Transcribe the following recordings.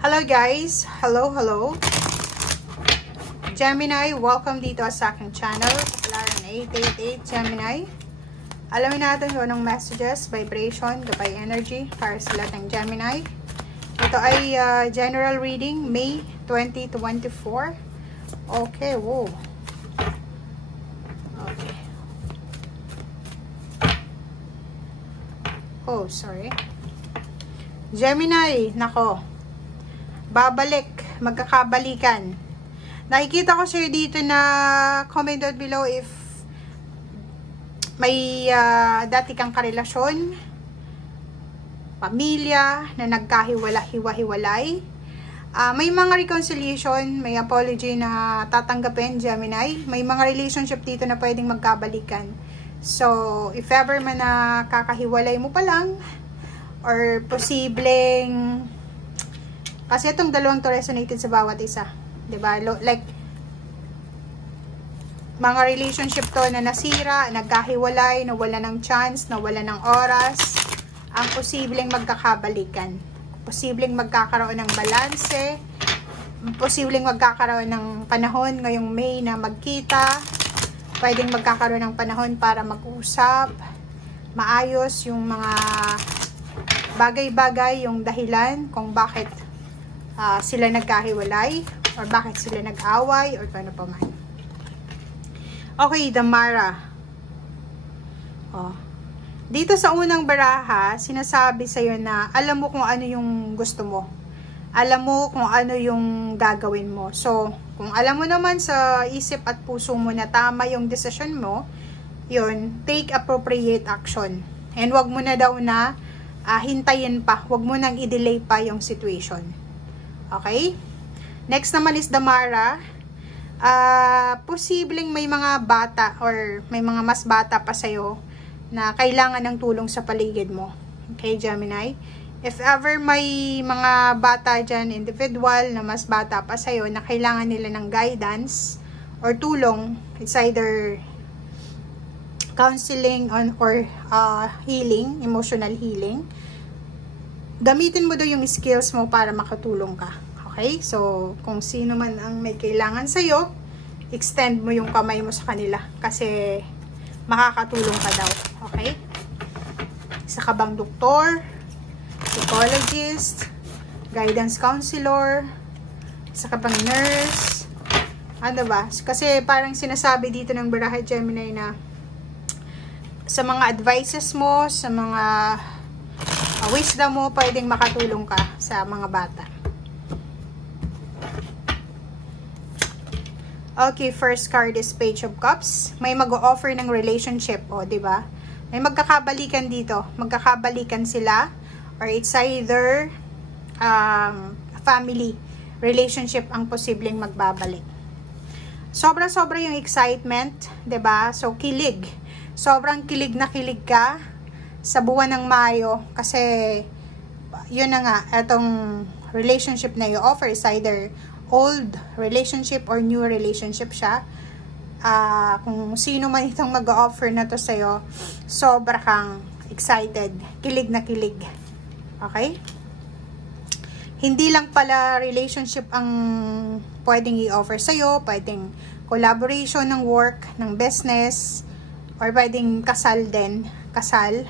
Hello guys! Hello! Gemini, welcome dito sa aking channel. Kapalaran 888 Gemini. Alamin natin kung anong messages, vibration, gabay energy para sa lahat ng Gemini. Ito ay general reading, May 2024. Okay, wow. Okay. Oh, sorry. Gemini, nako. Babalik, magkakabalikan. Nakikita ko sa'yo dito na comment down below if may dati kang karelasyon, pamilya na nagkahiwalay. May mga reconciliation, may apology na tatanggapin, Gemini. May mga relationship dito na pwedeng magkabalikan. So, if ever man na kakahiwalay mo pa lang, or posibleng kasi itong dalawang to resonated sa bawat isa. Diba? Like, mga relationship to na nasira, nagkahiwalay, nawala ng chance, nawala ng oras, ang posibleng magkakabalikan. Posibleng magkakaroon ng balanse, posibleng magkakaroon ng panahon ngayong May na magkita, pwedeng magkakaroon ng panahon para mag-usap, maayos yung mga bagay-bagay, yung dahilan kung bakit sila nagkahiwalay or bakit sila nag-away or paano pa man. Okay, Damara. Dito sa unang baraha, sinasabi sa'yo na alam mo kung ano yung gusto mo. Alam mo kung ano yung gagawin mo. So, kung alam mo naman sa isip at puso mo na tama yung decision mo, yun, take appropriate action. And wag mo na daw na hintayin pa. Wag mo nang i-delay pa yung situation. Okay? Next naman is Damara. Posibleng may mga bata or may mga mas bata pa sa'yo na kailangan ng tulong sa paligid mo. Okay, Gemini? If ever may mga bata dyan, individual na mas bata pa sa'yo na kailangan nila ng guidance or tulong, it's either counseling or healing, emotional healing, gamitin mo daw yung skills mo para makatulong ka. Okay? So, kung sino man ang may kailangan sa'yo, extend mo yung kamay mo sa kanila kasi makakatulong ka daw. Okay? Isa ka bang doktor, psychologist, guidance counselor, isa ka bang nurse, ano ba? Kasi parang sinasabi dito ng baraha Gemini na sa mga advices mo, sa mga wisdom mo, pwedeng makatulong ka sa mga bata. Okay, first card is Page of Cups. May mag-o-offer ng relationship, diba? May magkakabalikan dito. Magkakabalikan sila or it's either family relationship ang posibleng magbabalik. Sobra-sobra yung excitement, diba? So, kilig. Sobrang kilig na kilig ka sa buwan ng Mayo kasi yun na nga, etong relationship na i-offer is either old relationship or new relationship siya. Kung sino man itong mag-offer na to sa'yo, sobra kang excited, kilig na kilig. Okay? Hindi lang pala relationship ang pwedeng i-offer sa'yo, pwedeng collaboration ng work, ng business, or pwedeng kasal din, kasal,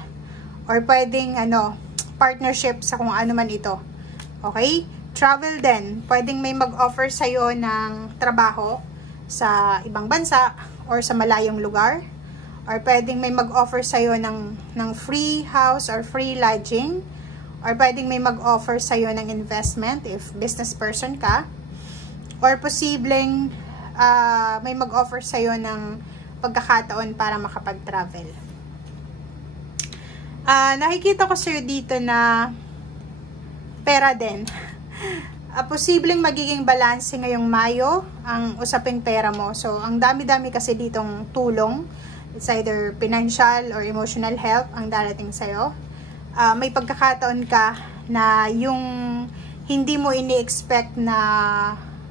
or pwedeng partnership sa kung ano man ito. Okay? Travel din. Pwedeng may mag-offer sa'yo ng trabaho sa ibang bansa or sa malayong lugar. Or pwedeng may mag-offer sa'yo ng free house or free lodging. Or pwedeng may mag-offer sa'yo ng investment if business person ka. Or posibleng may mag-offer sa'yo ng pagkakataon para makapag-travel. Nakikita ko sa'yo dito na pera din. Posibleng magiging balanse ngayong Mayo ang usaping pera mo. So, ang dami-dami kasi ditong tulong. It's either financial or emotional help ang darating sa'yo. May pagkakataon ka na yung hindi mo ini-expect na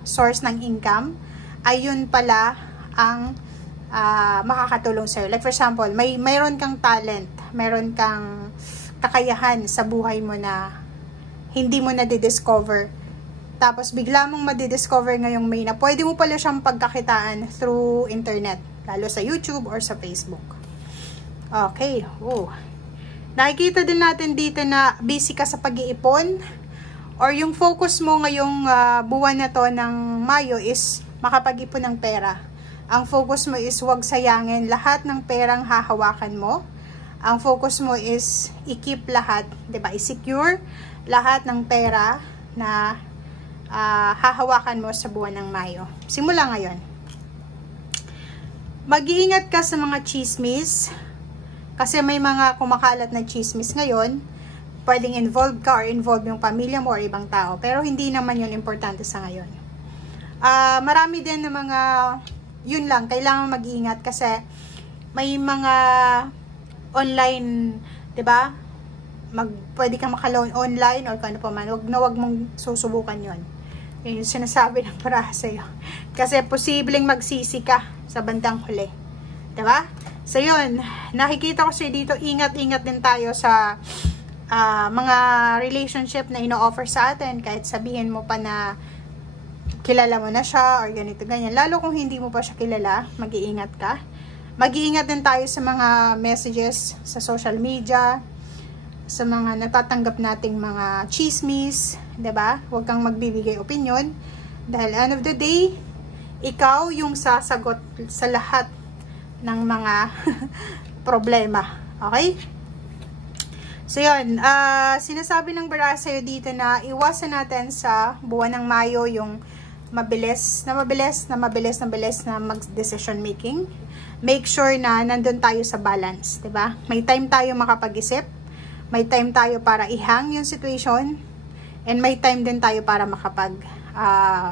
source ng income, ayun pala ang makakatulong sa'yo. Like for example, mayroon kang talent, mayroon kang kakayahan sa buhay mo na hindi mo na di-discover Tapos bigla mong madidiscover ngayong May na pwede mo pala siyang pagkakitaan through internet, lalo sa YouTube or sa Facebook. Okay, nakikita din natin dito na busy ka sa pag-iipon, or yung focus mo ngayong buwan na to ng Mayo is makapag-ipon ng pera. Ang focus mo is huwag sayangin lahat ng perang hahawakan mo. Ang focus mo is i-keep lahat, 'di ba? I-secure lahat ng pera na hahawakan mo sa buwan ng Mayo. Simula ngayon. Mag-iingat ka sa mga chismis kasi may mga kumakalat na chismis ngayon. Pwedeng involved ka or involved yung pamilya mo or ibang tao, pero hindi naman yun importante sa ngayon. Marami din na mga yun lang, kailangan mag-iingat kasi may mga online, 'di ba? Pwede kang maka-loan online or kung ano pa man. Wag mong susubukan 'yon. Yun yung sinasabi ng para sa iyo. Kasi posibleng magsisi ka sa bandang huli. 'Di ba? So 'yun, nakikita ko sa'yo dito, ingat-ingat din tayo sa mga relationship na ino-offer sa atin, kahit sabihin mo pa na kilala mo na siya or ganito ganyan. Lalo kung hindi mo pa siya kilala, mag-iingat ka. Mag-iingat din tayo sa mga messages sa social media, sa mga natatanggap nating mga chismis, 'di ba? Huwag kang magbibigay opinion dahil end of the day, ikaw yung sasagot sa lahat ng mga problema. Okay? So yun, sinasabi ng bara sa'yo dito na iwasan natin sa buwan ng Mayo yung mabilis na mag-decision making. Make sure na nandun tayo sa balance, 'di ba? May time tayo makapag-isip, may time tayo para ihang yung situation, and may time din tayo para makapag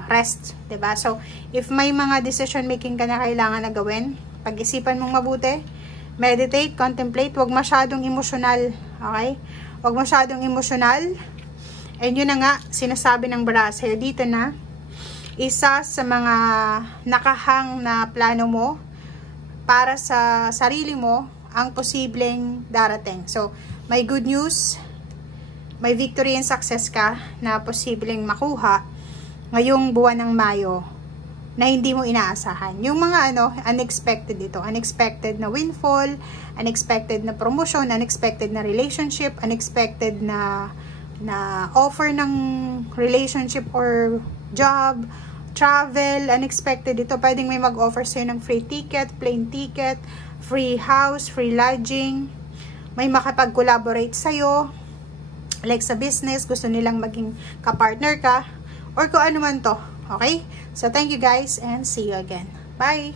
rest, 'di ba? So, if may mga decision making ka na kailangan na gawin, pag-isipan mong mabuti, meditate, contemplate, huwag masyadong emosyonal, okay? Huwag masyadong emosyonal. And yun na nga, sinasabi ng bara sa'yo dito na isa sa mga nakahang na plano mo para sa sarili mo ang posibleng darating. So, may good news, may victory and success ka na posibleng makuha ngayong buwan ng Mayo na hindi mo inaasahan. Yung mga unexpected ito. Unexpected na windfall, unexpected na promotion, unexpected na relationship, unexpected na offer ng relationship or job, travel, unexpected ito. Pwedeng may mag-offer sa'yo ng free ticket, plane ticket, free house, free lodging. May makapag-collaborate sa'yo, like sa business, gusto nilang maging kapartner ka, or kung ano man to. Okay? So, thank you guys and see you again. Bye!